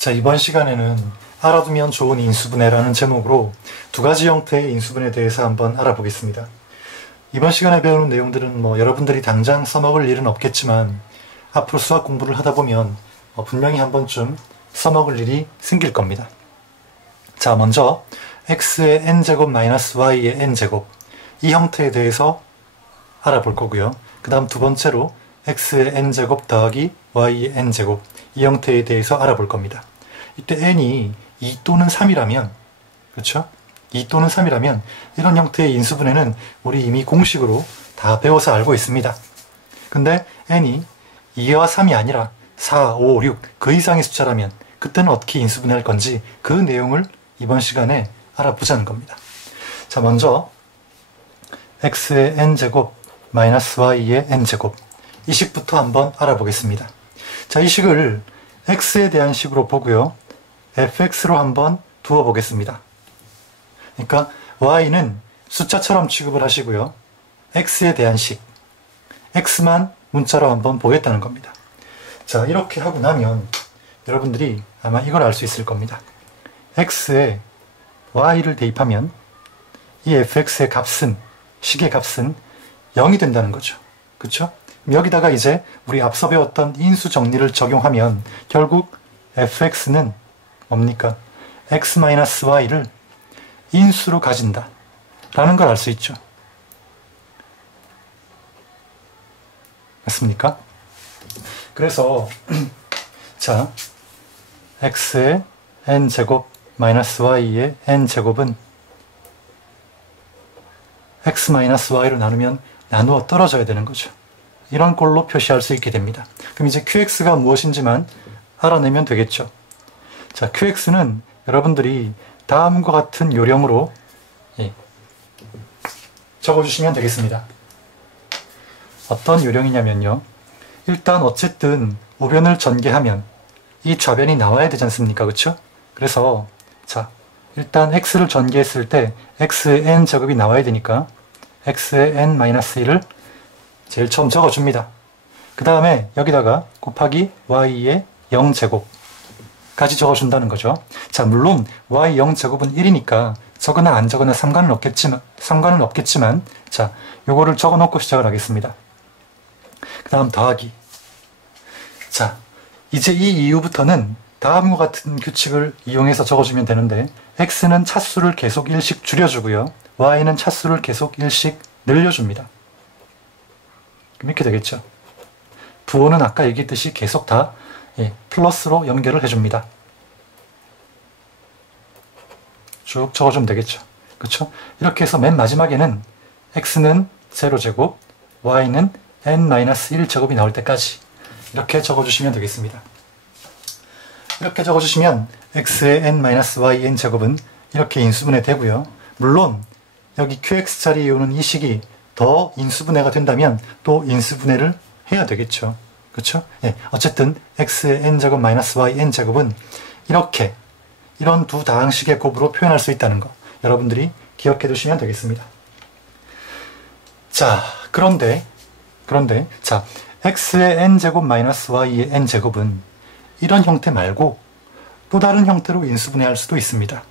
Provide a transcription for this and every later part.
자, 이번 시간에는 알아두면 좋은 인수분해라는 제목으로 두 가지 형태의 인수분해에 대해서 한번 알아보겠습니다. 이번 시간에 배우는 내용들은 여러분들이 당장 써먹을 일은 없겠지만 앞으로 수학 공부를 하다 보면 분명히 한 번쯤 써먹을 일이 생길 겁니다. 자, 먼저 x의 n제곱 마이너스 y의 n제곱, 이 형태에 대해서 알아볼 거고요. 그 다음 두 번째로 x의 n제곱 더하기 y의 n제곱, 이 형태에 대해서 알아볼 겁니다. 이때 n이 2 또는 3이라면, 그렇죠? 2 또는 3이라면 이런 형태의 인수분해는 우리 이미 공식으로 다 배워서 알고 있습니다. 근데 n이 2와 3이 아니라 4, 5, 6, 그 이상의 숫자라면 그때는 어떻게 인수분해할 건지 그 내용을 이번 시간에 알아보자는 겁니다. 자, 먼저 x의 n제곱 마이너스 y의 n제곱, 이 식부터 한번 알아보겠습니다. 자, 이 식을 x에 대한 식으로 보고요. fx로 한번 두어 보겠습니다. 그러니까 y는 숫자처럼 취급을 하시고요. x에 대한 식, x만 문자로 한번 보겠다는 겁니다. 자, 이렇게 하고 나면 여러분들이 아마 이걸 알 수 있을 겁니다. x에 y를 대입하면 이 fx의 값은, 식의 값은 0이 된다는 거죠. 그렇죠? 여기다가 이제 우리 앞서 배웠던 인수 정리를 적용하면 결국 fx는 뭡니까? x-y를 인수로 가진다 라는 걸 알 수 있죠. 맞습니까? 그래서 자, x의 n제곱 마이너스 y의 n제곱은 x-y로 나누면 나누어 떨어져야 되는 거죠. 이런 꼴로 표시할 수 있게 됩니다. 그럼 이제 qx가 무엇인지만 알아내면 되겠죠. 자, qx는 여러분들이 다음과 같은 요령으로 적어주시면 되겠습니다. 어떤 요령이냐면요. 일단 어쨌든 우변을 전개하면 이 좌변이 나와야 되지 않습니까? 그렇죠? 그래서 자, 일단 x를 전개했을 때 x의 n제곱이 나와야 되니까 x의 n-1을 제일 처음 적어줍니다. 그 다음에 여기다가 곱하기 y의 0제곱까지 적어준다는 거죠. 자, 물론 y 0제곱은 1이니까 적으나 안 적으나 상관은 없겠지만 자, 요거를 적어놓고 시작을 하겠습니다. 그 다음 더하기. 자, 이제 이 이후부터는 다음과 같은 규칙을 이용해서 적어주면 되는데 x는 차수를 계속 1씩 줄여주고요. y는 차수를 계속 1씩 늘려줍니다. 이렇게 되겠죠. 부호는 아까 얘기했듯이 계속 다 플러스로 연결을 해줍니다. 쭉 적어주면 되겠죠. 그렇죠? 이렇게 해서 맨 마지막에는 x는 0제곱, y는 n-1제곱이 나올 때까지 이렇게 적어주시면 되겠습니다. 이렇게 적어주시면 x의 n-y n제곱은 이렇게 인수분해 되고요. 물론 여기 qx자리에 오는 이 식이 더 인수분해가 된다면 또 인수분해를 해야 되겠죠. 그렇죠? 어쨌든 x의 n제곱 마이너스 y n제곱은 이렇게 이런 두 다항식의 곱으로 표현할 수 있다는 거 여러분들이 기억해 두시면 되겠습니다. 자, 그런데 자, x의 n제곱 마이너스 y의 n제곱은 이런 형태 말고 또 다른 형태로 인수분해할 수도 있습니다.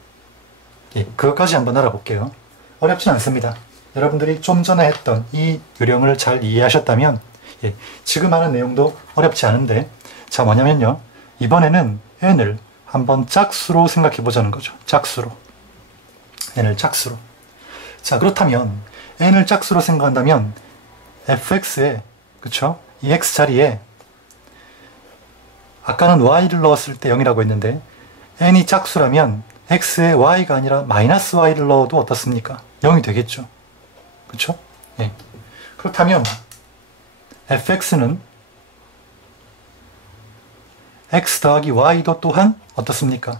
그것까지 한번 알아볼게요. 어렵진 않습니다. 여러분들이 좀 전에 했던 이 요령을 잘 이해하셨다면 지금 하는 내용도 어렵지 않은데, 자, 뭐냐면요. 이번에는 n을 한번 짝수로 생각해 보자는 거죠. 짝수로. n을 짝수로. 자, 그렇다면 n을 짝수로 생각한다면 fx에, 그쵸? 이 x 자리에 아까는 y를 넣었을 때 0이라고 했는데 n이 짝수라면 x에 y가 아니라 마이너스 y를 넣어도 어떻습니까? 0이 되겠죠. 그쵸? 그렇다면 fx는 x 더하기 y도 또한 어떻습니까?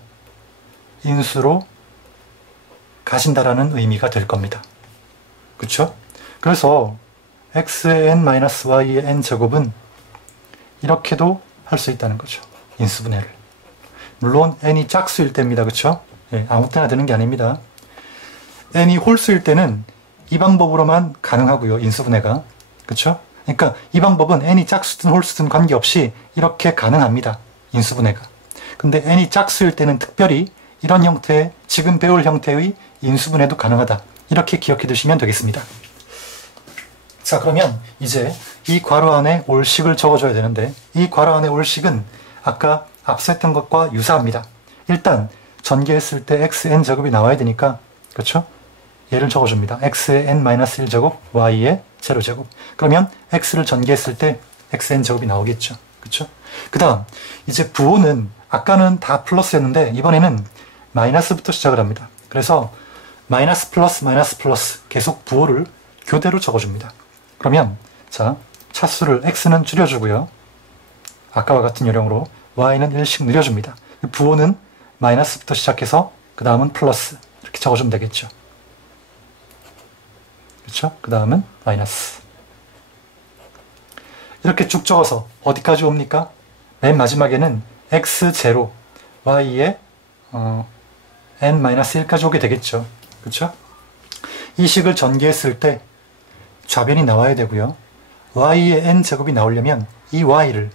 인수로 가진다라는 의미가 될 겁니다. 그쵸? 그래서 x의 n-y의 n제곱은 이렇게도 할 수 있다는 거죠. 인수분해를. 물론 n이 짝수일 때입니다. 그쵸? 아무 때나 되는 게 아닙니다. n이 홀수일 때는 이 방법으로만 가능하고요. 인수분해가. 그쵸? 그러니까 이 방법은 n이 짝수든 홀수든 관계없이 이렇게 가능합니다. 인수분해가. 근데 n이 짝수일 때는 특별히 이런 형태의, 지금 배울 형태의 인수분해도 가능하다. 이렇게 기억해 두시면 되겠습니다. 자, 그러면 이제 이 괄호 안에 올식을 적어줘야 되는데, 이 괄호 안에 올식은 아까 앞서 했던 것과 유사합니다. 일단 전개했을 때 xn 제곱이 나와야 되니까, 그렇죠? 얘를 적어줍니다. x의 n-1제곱, y의 제로제곱. 그러면 x를 전개했을 때 xn 제곱이 나오겠죠. 그렇죠? 그 다음 이제 부호는 아까는 다 플러스였는데 이번에는 마이너스부터 시작을 합니다. 그래서 마이너스 플러스 계속 부호를 교대로 적어줍니다. 그러면 자, 차수를 x는 줄여주고요. 아까와 같은 요령으로 y는 1씩 늘려줍니다. 부호는 마이너스부터 시작해서 그 다음은 플러스 이렇게 적어주면 되겠죠. 그렇죠? 그 다음은 마이너스. 이렇게 쭉 적어서 어디까지 옵니까? 맨 마지막에는 x0, y의 n-1까지 오게 되겠죠. 그렇죠? 이 식을 전개했을 때 좌변이 나와야 되고요. y의 n제곱이 나오려면 이 y를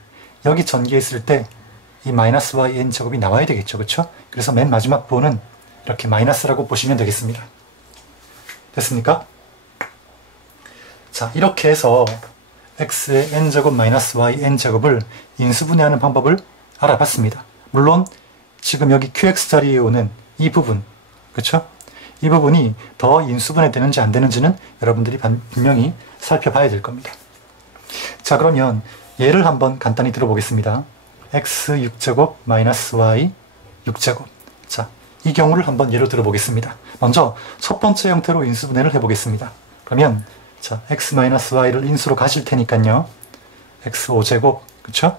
여기 전개했을 때 이 마이너스 y n제곱이 나와야 되겠죠. 그렇죠? 그래서 맨 마지막 부호는 이렇게 마이너스라고 보시면 되겠습니다. 됐습니까? 자, 이렇게 해서 x의 n제곱 마이너스 y n제곱을 인수분해하는 방법을 알아봤습니다. 물론 지금 여기 qx 자리에 오는 이 부분, 그렇죠? 이 부분이 더 인수분해 되는지 안 되는지는 여러분들이 분명히 살펴봐야 될 겁니다. 자, 그러면 예를 한번 간단히 들어보겠습니다. x 6제곱 마이너스 y 6제곱. 자, 이 경우를 한번 예로 들어보겠습니다. 먼저 첫 번째 형태로 인수분해를 해보겠습니다. 그러면 자, x-y를 인수로 가질 테니까요. x 5제곱, 그쵸?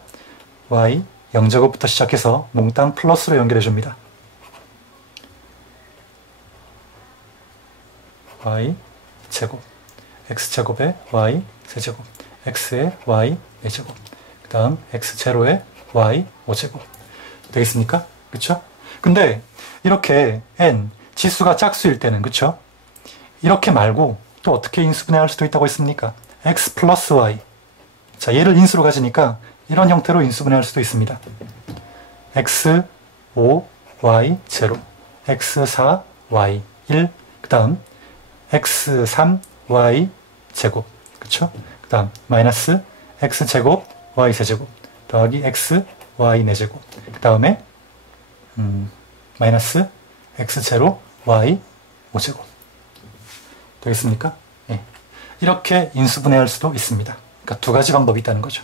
y 0제곱부터 시작해서 몽땅 플러스로 연결해 줍니다. y 제곱, x제곱에 y 세제곱, x에 y 4제곱, 그 다음 x0에 y 5제곱. 되겠습니까? 그쵸? 근데 이렇게 n, 지수가 짝수일 때는, 그쵸? 이렇게 말고 또 어떻게 인수분해할 수도 있다고 했습니까? x 플러스 y. 자, 얘를 인수로 가지니까 이런 형태로 인수분해할 수도 있습니다. x 5, y 0, x 4, y 1, 그 다음 x 3, y 제곱, 그쵸? 그 다음 마이너스 x 제곱, y 세제곱, 더하기 x, y 4제곱, 그 다음에 마이너스 x0, y 5제곱. 되겠습니까? 예. 이렇게 인수분해할 수도 있습니다. 그러니까 두 가지 방법이 있다는 거죠.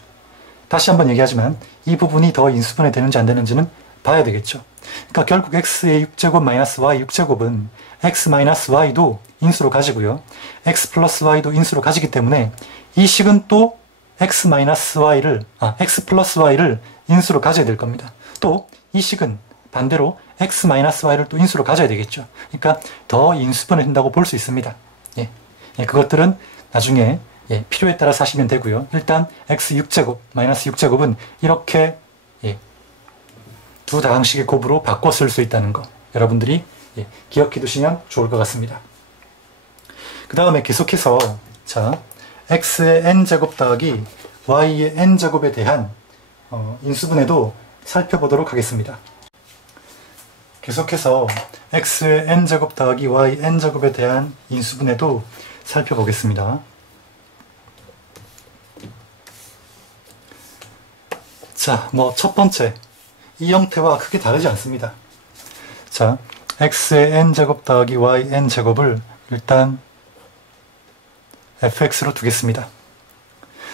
다시 한번 얘기하지만 이 부분이 더 인수분해 되는지 안 되는지는 봐야 되겠죠. 그러니까 결국 x의 6제곱 마이너스 y 6제곱은 x 마이너스 y도 인수로 가지고요. x 플러스 y도 인수로 가지기 때문에 이 식은 또 x 마이너스 y를, x 플러스 y를 인수로 가져야 될 겁니다. 또 이 식은 반대로 x 마이너스 y를 또 인수로 가져야 되겠죠. 그러니까 더 인수분해 된다고 볼 수 있습니다. 예. 예, 그것들은 나중에 필요에 따라서 하시면 되고요. 일단 x 6제곱, 마이너스 6제곱은 이렇게 두 다항식의 곱으로 바꿔 쓸 수 있다는 거 여러분들이 기억해 두시면 좋을 것 같습니다. 그 다음에 계속해서 자, x의 n제곱 더하기 y의 n제곱에 대한 인수분해도 살펴보도록 하겠습니다. 계속해서 x의 n제곱 더하기 y n제곱에 대한 인수분해도 살펴보겠습니다. 자, 첫 번째, 이 형태와 크게 다르지 않습니다. 자, x의 n제곱 더하기 y n제곱을 일단 fx로 두겠습니다.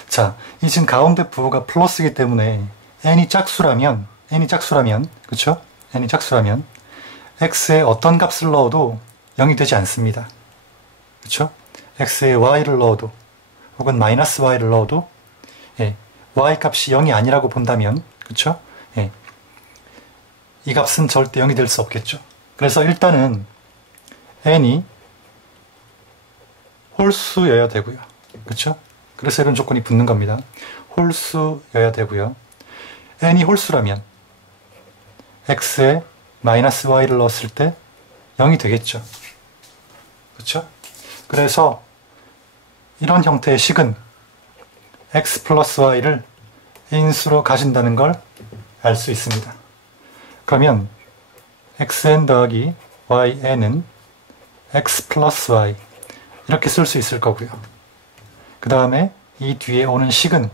자, 이 지금 가운데 부호가 플러스이기 때문에 n이 짝수라면, 그쵸? n이 짝수라면 x에 어떤 값을 넣어도 0이 되지 않습니다. 그쵸? x에 y를 넣어도 혹은 마이너스 y를 넣어도 y 값이 0이 아니라고 본다면, 그쵸? 이 값은 절대 0이 될 수 없겠죠. 그래서 일단은 n이 홀수여야 되고요. 그쵸? 그래서 이런 조건이 붙는 겁니다. 홀수여야 되고요. n이 홀수라면 x에 마이너스 y를 넣었을 때 0이 되겠죠. 그쵸? 그래서 이런 형태의 식은 x 플러스 y를 인수로 가진다는 걸 알 수 있습니다. 그러면 xn 더하기 yn은 x 플러스 y 이렇게 쓸 수 있을 거고요. 그 다음에 이 뒤에 오는 식은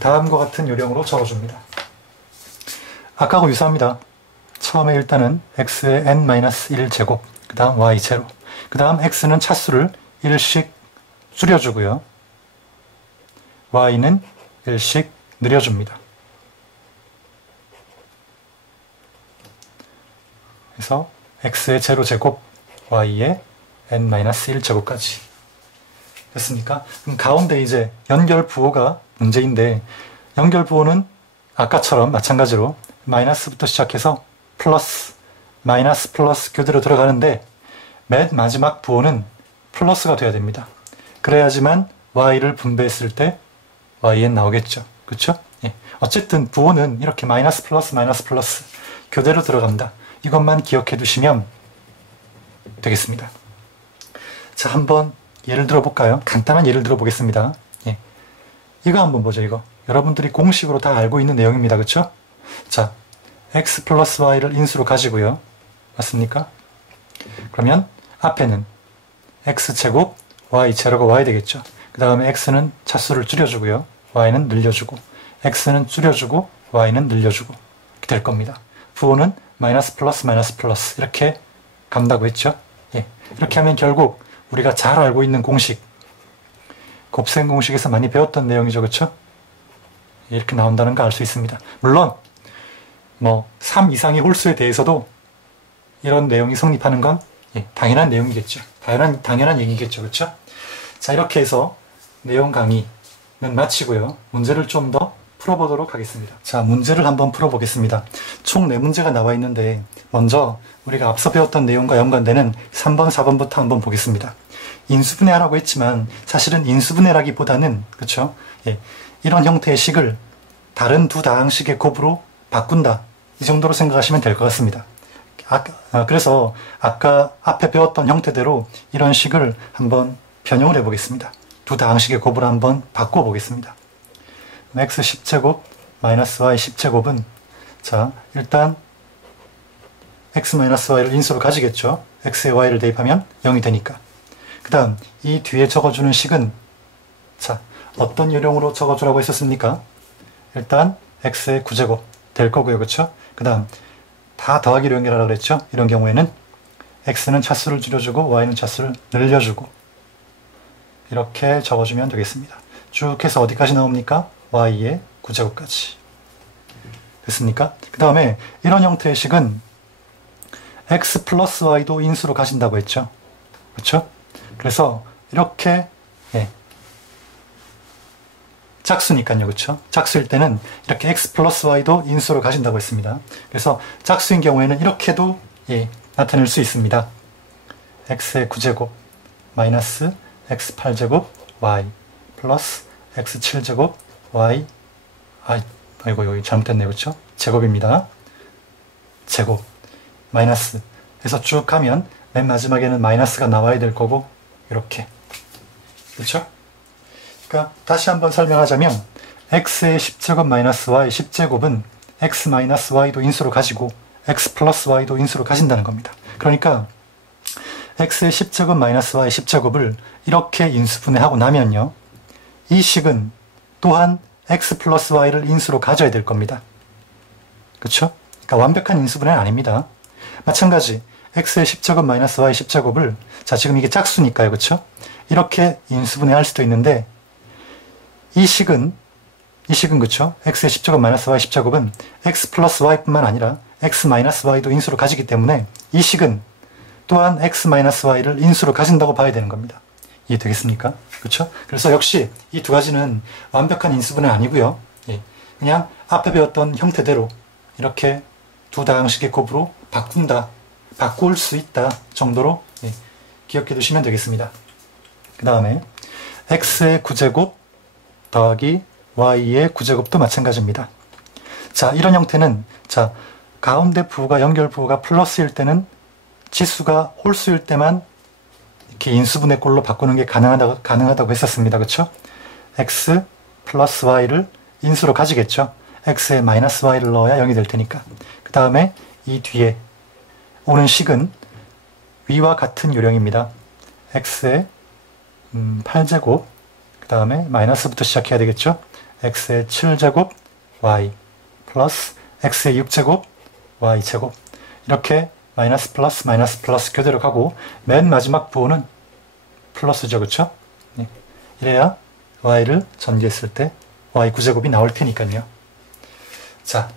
다음과 같은 요령으로 적어줍니다. 아까하고 유사합니다. 처음에 일단은 x의 n-1제곱, 그 다음 y 제로, 그 다음 x는 차수를 1씩 줄여주고요. y는 1씩 늘려줍니다. 그래서 x의 제로 제곱, y의 n-1제곱까지 됐습니까? 그럼 가운데 이제 연결 부호가 문제인데, 연결 부호는 아까처럼 마찬가지로 마이너스부터 시작해서 플러스, 마이너스 플러스 교대로 들어가는데 맨 마지막 부호는 플러스가 돼야 됩니다. 그래야지만 y를 분배했을 때 yn 나오겠죠. 그렇죠? 예. 어쨌든 부호는 이렇게 마이너스 플러스 교대로 들어간다. 이것만 기억해 두시면 되겠습니다. 자, 한번 예를 들어볼까요? 간단한 예를 들어보겠습니다. 예. 이거 한번 보죠. 이거 여러분들이 공식으로 다 알고 있는 내용입니다. 그렇죠? 자, x 플러스 y를 인수로 가지고요. 맞습니까? 그러면 앞에는 x제곱 y 제로가 y 되겠죠. 그 다음에 x는 차수를 줄여주고요. y는 늘려주고, x는 줄여주고 y는 늘려주고 이렇게 될 겁니다. 부호는 마이너스 플러스 이렇게 간다고 했죠. 예. 이렇게 하면 결국 우리가 잘 알고 있는 공식, 곱셈 공식에서 많이 배웠던 내용이죠. 그렇죠? 이렇게 나온다는 거 알 수 있습니다. 물론 3 이상의 홀수에 대해서도 이런 내용이 성립하는 건 당연한 내용이겠죠. 당연한 얘기겠죠. 그렇죠? 자, 이렇게 해서 내용 강의는 마치고요. 문제를 좀 더 풀어보도록 하겠습니다. 자, 문제를 한번 풀어보겠습니다. 총 4문제가 나와 있는데 먼저 우리가 앞서 배웠던 내용과 연관되는 3번, 4번부터 한번 보겠습니다. 인수분해하라고 했지만 사실은 인수분해라기보다는 그렇죠? 예, 이런 형태의 식을 다른 두 다항식의 곱으로 바꾼다. 이 정도로 생각하시면 될 것 같습니다. 그래서 아까 앞에 배웠던 형태대로 이런 식을 한번 변형을 해보겠습니다. 두 다항식의 곱으로 한번 바꿔보겠습니다. x 10제곱 마이너스 y 10제곱은 자, 일단 x 마이너스 y를 인수로 가지겠죠. x에 y를 대입하면 0이 되니까. 그 다음 이 뒤에 적어주는 식은 자, 어떤 요령으로 적어주라고 했었습니까? 일단 x의 9제곱 될 거고요. 그렇죠? 그 다음 다 더하기로 연결하라고 그랬죠? 이런 경우에는 x는 차수를 줄여주고 y는 차수를 늘려주고 이렇게 적어주면 되겠습니다. 쭉 해서 어디까지 나옵니까? y의 9제곱까지. 됐습니까? 그 다음에 이런 형태의 식은 x 플러스 y도 인수로 가진다고 했죠. 그렇죠? 그래서 이렇게 짝수니까요. 그렇죠? 짝수일 때는 이렇게 x 플러스 y도 인수로 가진다고 했습니다. 그래서 짝수인 경우에는 이렇게도 나타낼 수 있습니다. x의 9제곱 마이너스 x 8제곱 y 플러스 x 7제곱 y 아이고 여기 잘못됐네요. 그렇죠? 제곱입니다. 제곱 마이너스 해서 쭉 가면 맨 마지막에는 마이너스가 나와야 될 거고 이렇게 그렇죠? 그러니까 다시 한번 설명하자면 x의 10제곱 마이너스 y 10제곱은 x 마이너스 y도 인수로 가지고 x 플러스 y도 인수로 가진다는 겁니다. 그러니까 x의 10제곱 마이너스 y 10제곱을 이렇게 인수분해하고 나면요. 이 식은 또한 x 플러스 y를 인수로 가져야 될 겁니다. 그렇죠? 그러니까 완벽한 인수분해는 아닙니다. 마찬가지 x의 10제곱 마이너스 y 10제곱을 자, 지금 이게 짝수니까요. 그렇죠? 이렇게 인수분해할 수도 있는데 이 식은 그렇죠? x의 10제곱 마이너스 y 10제곱은 x 플러스 y뿐만 아니라 x 마이너스 y도 인수로 가지기 때문에 이 식은 또한 x 마이너스 y를 인수로 가진다고 봐야 되는 겁니다. 이해되겠습니까? 그렇죠? 그래서 역시 이 두 가지는 완벽한 인수분해는 아니고요. 그냥 앞에 배웠던 형태대로 이렇게 두 다항식의 곱으로 바꿀 수 있다 정도로 기억해 두시면 되겠습니다. 그 다음에 x의 9제곱 더하기 y의 9제곱도 마찬가지입니다. 자, 이런 형태는 자, 가운데 부호가 연결 부호가 플러스일 때는 지수가 홀수일 때만 이렇게 인수분해 꼴로 바꾸는 게 가능하다고 했었습니다. 그렇죠? x 플러스 y를 인수로 가지겠죠. x에 마이너스 y를 넣어야 0이 될 테니까. 그 다음에 이 뒤에 오는 식은 위와 같은 요령입니다. x에 8제곱, 그 다음에 마이너스부터 시작해야 되겠죠. x의 7제곱 y 플러스 x의 6제곱 y제곱, 이렇게 마이너스 플러스 교대로 가고 맨 마지막 부호는 플러스죠. 그쵸? 네. 이래야 y를 전개했을 때 y 9제곱이 나올 테니까요. 자,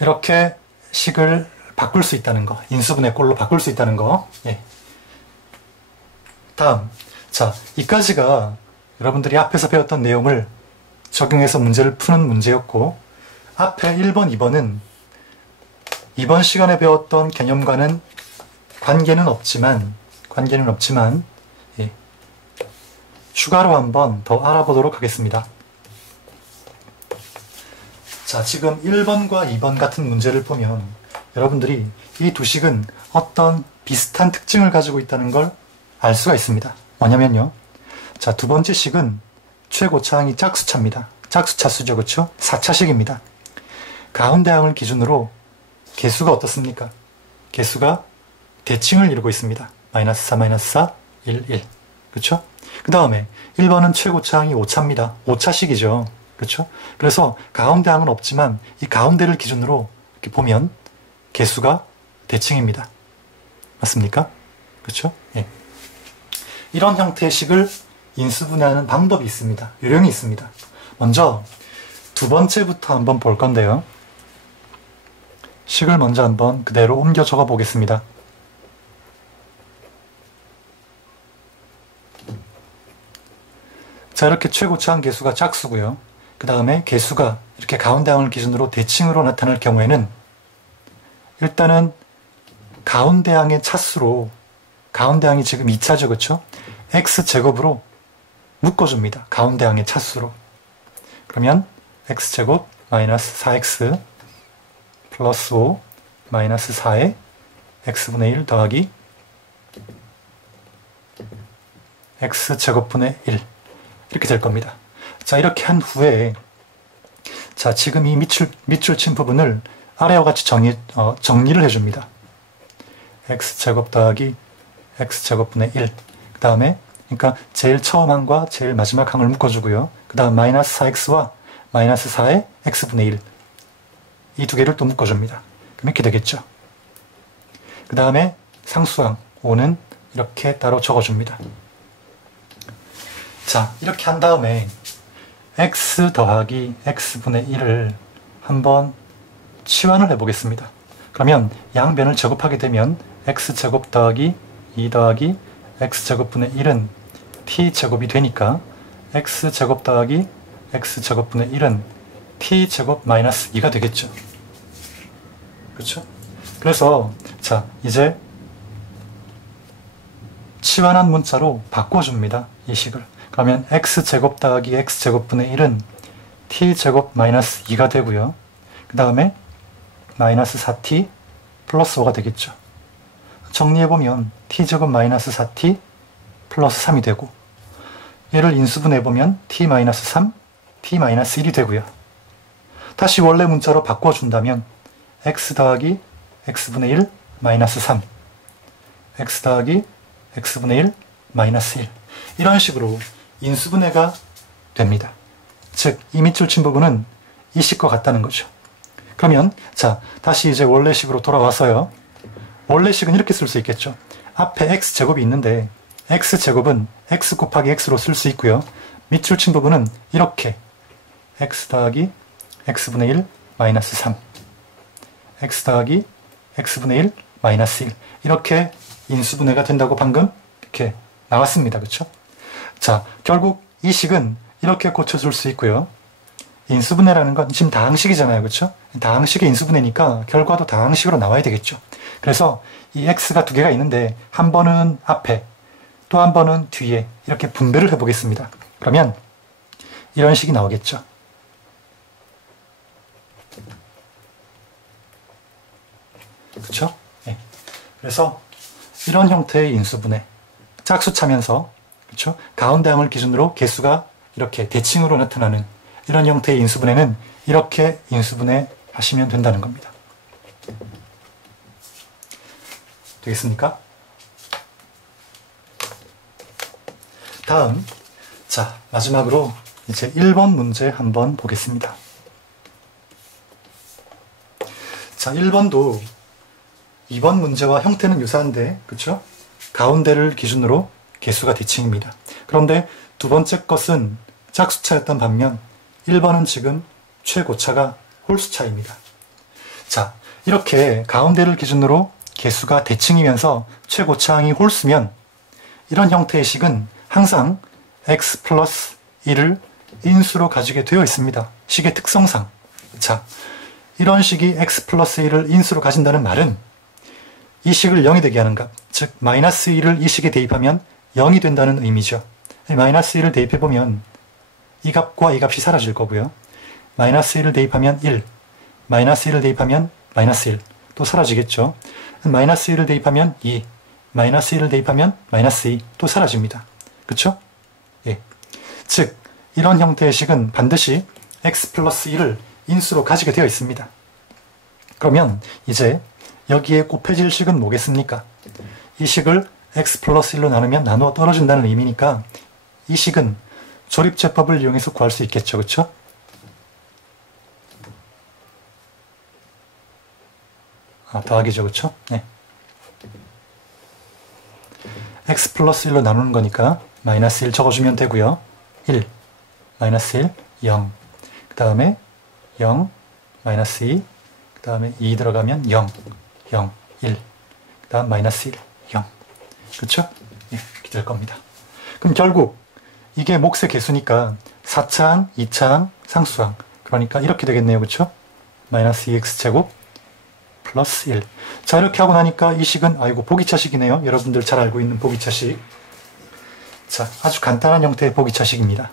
이렇게 식을 바꿀 수 있다는 거, 인수분해 꼴로 바꿀 수 있다는 거. 예. 다음, 자, 이까지가 여러분들이 앞에서 배웠던 내용을 적용해서 문제를 푸는 문제였고, 앞에 1번, 2번은 이번 시간에 배웠던 개념과는 관계는 없지만 예, 추가로 한번 더 알아보도록 하겠습니다. 자, 지금 1번과 2번 같은 문제를 보면 여러분들이 이 두 식은 어떤 비슷한 특징을 가지고 있다는 걸 알 수가 있습니다. 뭐냐면요. 자, 두 번째 식은 최고차항이 짝수차입니다. 짝수차수죠. 그쵸? 4차식입니다. 가운데 항을 기준으로 개수가 어떻습니까? 개수가 대칭을 이루고 있습니다. 마이너스 4, 마이너스 4, 1, 1. 그쵸? 그 다음에 1번은 최고차항이 5차입니다. 5차식이죠. 그쵸? 그래서 가운데 항은 없지만 이 가운데를 기준으로 이렇게 보면 개수가 대칭입니다. 맞습니까? 그쵸? 예. 이런 형태의 식을 인수분해하는 방법이 있습니다. 요령이 있습니다. 먼저 두 번째부터 한번 볼 건데요. 식을 먼저 한번 그대로 옮겨 적어 보겠습니다. 자, 이렇게 최고차항 개수가 짝수고요. 그 다음에 개수가 이렇게 가운데 항을 기준으로 대칭으로 나타날 경우에는 일단은 가운데 항의 차수로, 가운데 항이 지금 2차죠. 그쵸? x제곱으로 묶어줍니다. 가운데 항의 차수로. 그러면 x제곱 마이너스 4x 플러스 5 마이너스 4에 x분의 1 더하기 x제곱분의 1 이렇게 될 겁니다. 자, 이렇게 한 후에 자, 지금 이 밑줄 친 부분을 아래와 같이 정리를 해줍니다. x제곱 더하기 x제곱분의 1. 그 다음에 그러니까 제일 처음 항과 제일 마지막 항을 묶어주고요. 그 다음 마이너스 4x와 마이너스 4의 x분의 1. 이 두 개를 또 묶어줍니다. 그럼 이렇게 되겠죠. 그 다음에 상수항 5는 이렇게 따로 적어줍니다. 자, 이렇게 한 다음에 x 더하기 x분의 1을 한번 치환을 해보겠습니다. 그러면 양변을 제곱하게 되면 x제곱 더하기 2 더하기 x제곱분의 1은 t제곱이 되니까 x제곱 더하기 x제곱분의 1은 t제곱 마이너스 2가 되겠죠. 그렇죠? 그래서 자, 이제 치환한 문자로 바꿔줍니다. 이 식을. 그러면 x제곱 더하기 x제곱분의 1은 t제곱 마이너스 2가 되고요. 그 다음에 마이너스 4t 플러스 5가 되겠죠. 정리해보면 t제곱 마이너스 4t 플러스 3이 되고, 얘를 인수분해보면 t 마이너스 3, t 마이너스 1이 되고요. 다시 원래 문자로 바꿔준다면 x 더하기 x분의 1 마이너스 3, x 더하기 x분의 1 마이너스 1, 이런 식으로 인수분해가 됩니다. 즉, 이 밑줄 친 부분은 이 식과 같다는 거죠. 그러면 자, 다시 이제 원래식으로 돌아와서요. 원래식은 이렇게 쓸 수 있겠죠. 앞에 x제곱이 있는데 x제곱은 x 곱하기 x로 쓸 수 있고요. 밑줄 친 부분은 이렇게 x 더하기 x분의 1 마이너스 3, x 더하기 x분의 1 마이너스 1, 이렇게 인수분해가 된다고 방금 이렇게 나왔습니다. 그렇죠? 자, 결국 이 식은 이렇게 고쳐줄 수 있고요. 인수분해라는 건 지금 다항식이잖아요. 그렇죠? 다항식의 인수분해니까 결과도 다항식으로 나와야 되겠죠. 그래서 이 x가 두 개가 있는데 한 번은 앞에 또 한 번은 뒤에 이렇게 분배를 해보겠습니다. 그러면 이런 식이 나오겠죠. 그렇죠? 네. 그래서 이런 형태의 인수분해, 짝수차면서, 그렇죠? 가운데 항을 기준으로 개수가 이렇게 대칭으로 나타나는 이런 형태의 인수분해는 이렇게 인수분해 하시면 된다는 겁니다. 되겠습니까? 다음, 자, 마지막으로 이제 1번 문제 한번 보겠습니다. 자, 1번도 2번 문제와 형태는 유사한데, 그쵸? 가운데를 기준으로 개수가 대칭입니다. 그런데 두 번째 것은 짝수차였던 반면 1번은 지금 최고차가 홀수차입니다. 자, 이렇게 가운데를 기준으로 개수가 대칭이면서 최고차항이 홀수면 이런 형태의 식은 항상 x 플러스 1을 인수로 가지게 되어 있습니다. 식의 특성상. 자, 이런 식이 x 플러스 1을 인수로 가진다는 말은 이 식을 0이 되게 하는 값, 즉 마이너스 1을 이 식에 대입하면 0이 된다는 의미죠. 마이너스 1을 대입해보면 이 값과 이 값이 사라질 거고요. 마이너스 1을 대입하면 1, 마이너스 1을 대입하면 마이너스 1, 또 사라지겠죠. 마이너스 1을 대입하면 2, 마이너스 1을 대입하면 마이너스 2, 또 사라집니다. 그쵸? 예. 즉, 이런 형태의 식은 반드시 x 플러스 1을 인수로 가지게 되어 있습니다. 그러면 이제 여기에 곱해질 식은 뭐겠습니까? 이 식을 x 플러스 1로 나누면 나누어 떨어진다는 의미니까 이 식은 조립제법을 이용해서 구할 수 있겠죠. 그쵸? 더하기죠. 그쵸? 네. x 플러스 1로 나누는 거니까 마이너스 1 적어주면 되고요. 1, 마이너스 1, 0. 그 다음에 0, 마이너스 2, 그 다음에 2 들어가면 0, 0, 1, 그 다음 마이너스 1, 0. 그쵸? 예, 이렇게 될 겁니다. 그럼 결국 이게 몫의 개수니까 4차항, 2차항, 상수항. 그러니까 이렇게 되겠네요. 그쵸? 마이너스 2x제곱 플러스 1. 자, 이렇게 하고 나니까 이 식은, 아이고, 보기차식이네요. 여러분들 잘 알고 있는 보기차식. 자, 아주 간단한 형태의 보기차식입니다.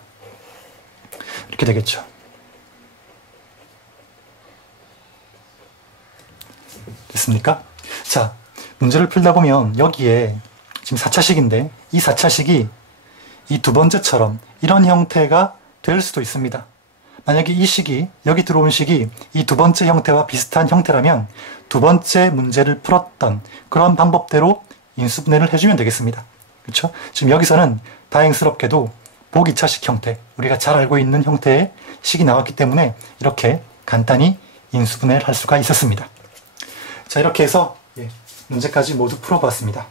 이렇게 되겠죠. 됐습니까? 자, 문제를 풀다 보면 여기에 지금 4차식인데 이 4차식이 이 두 번째처럼 이런 형태가 될 수도 있습니다. 만약에 이 식이, 여기 들어온 식이 이 두 번째 형태와 비슷한 형태라면 두 번째 문제를 풀었던 그런 방법대로 인수분해를 해주면 되겠습니다. 그렇죠? 지금 여기서는 다행스럽게도 보기차식 형태, 우리가 잘 알고 있는 형태의 식이 나왔기 때문에 이렇게 간단히 인수분해를 할 수가 있었습니다. 자, 이렇게 해서 문제까지 모두 풀어봤습니다.